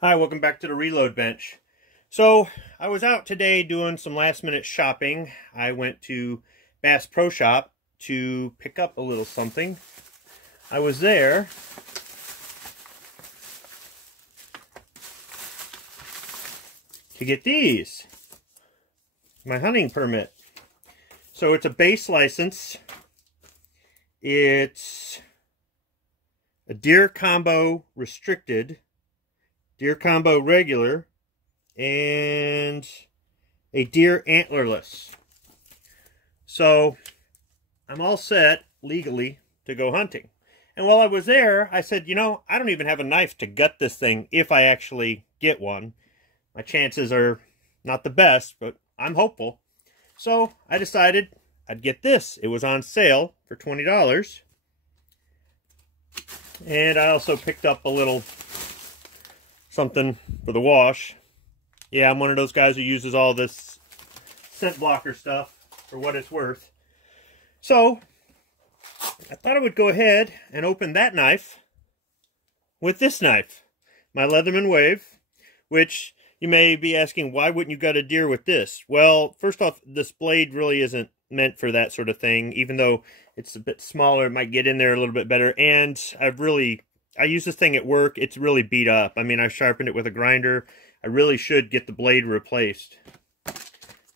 Hi, welcome back to the Reload Bench. So, I was out today doing some last minute shopping. I went to Bass Pro Shop to pick up a little something. I was there to get these. My hunting permit. So it's a base license. It's a deer combo restricted, deer combo regular, and a deer antlerless. So I'm all set legally to go hunting. And while I was there, I said, you know, I don't even have a knife to gut this thing if I actually get one. My chances are not the best, but I'm hopeful. So I decided I'd get this. It was on sale for $20. And I also picked up a little something for the wash. Yeah, I'm one of those guys who uses all this scent blocker stuff for what it's worth. So I thought I would go ahead and open that knife with this knife, my Leatherman Wave, which you may be asking, why wouldn't you gut a deer with this? Well, first off, this blade really isn't meant for that sort of thing. Even though it's a bit smaller, it might get in there a little bit better. And I use this thing at work. It's really beat up. I mean, I sharpened it with a grinder. I really should get the blade replaced.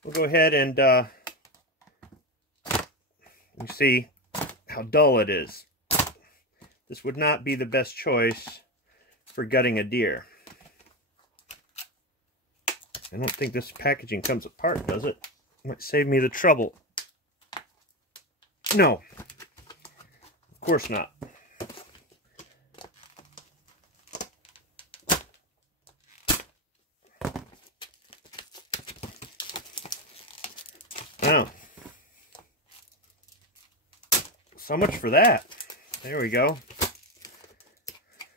We'll go ahead and you see how dull it is. This would not be the best choice for gutting a deer. I don't think this packaging comes apart, does it? Might save me the trouble. No, of course not. Oh, so much for that. There we go.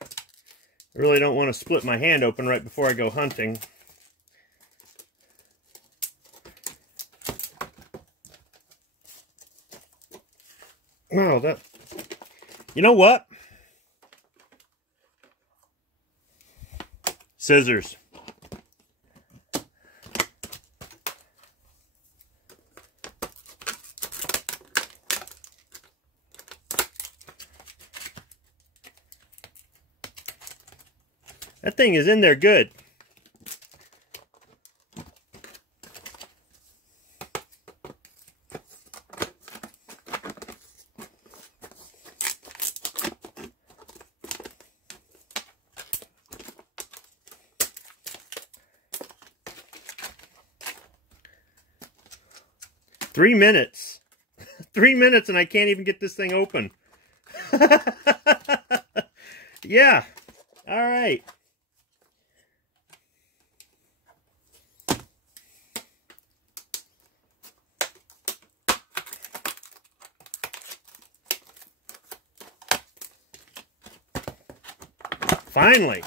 I really don't want to split my hand open right before I go hunting. Oh, you know what? Scissors. That thing is in there good. Three minutes. 3 minutes and I can't even get this thing open. Yeah. All right. Finally.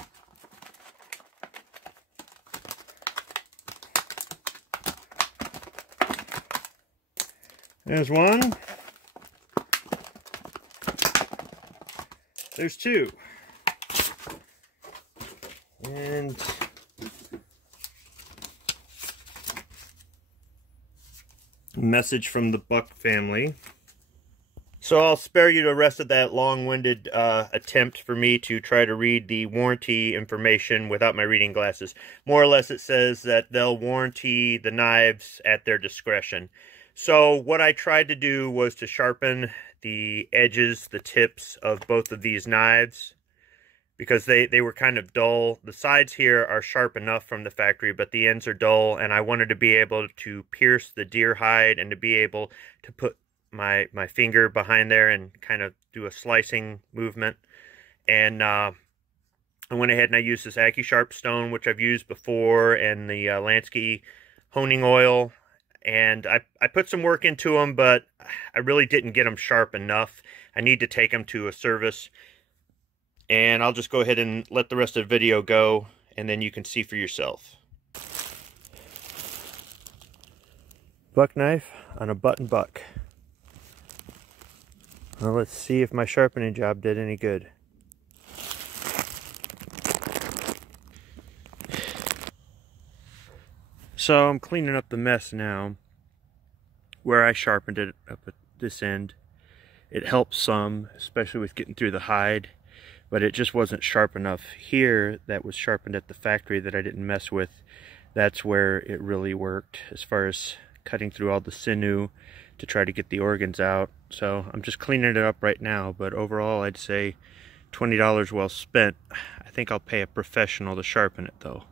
There's one. There's two. And message from the Buck family. So I'll spare you the rest of that long-winded attempt for me to try to read the warranty information without my reading glasses. More or less it says that they'll warranty the knives at their discretion. So what I tried to do was to sharpen the edges, the tips of both of these knives, because they were kind of dull. The sides here are sharp enough from the factory, but the ends are dull, and I wanted to be able to pierce the deer hide and to be able to put my finger behind there and kind of do a slicing movement. And I went ahead and I used this AccuSharp stone, which I've used before, and the Lansky honing oil. And I put some work into them, but I really didn't get them sharp enough. I need to take them to a service. And I'll just go ahead and let the rest of the video go, and then you can see for yourself. Buck knife on a button buck. Well, let's see if my sharpening job did any good. So I'm cleaning up the mess now. Where I sharpened it up at this end, it helped some, especially with getting through the hide, but it just wasn't sharp enough. Here, that was sharpened at the factory that I didn't mess with, that's where it really worked as far as cutting through all the sinew to try to get the organs out. So I'm just cleaning it up right now, but overall I'd say $20 well spent. I think I'll pay a professional to sharpen it though.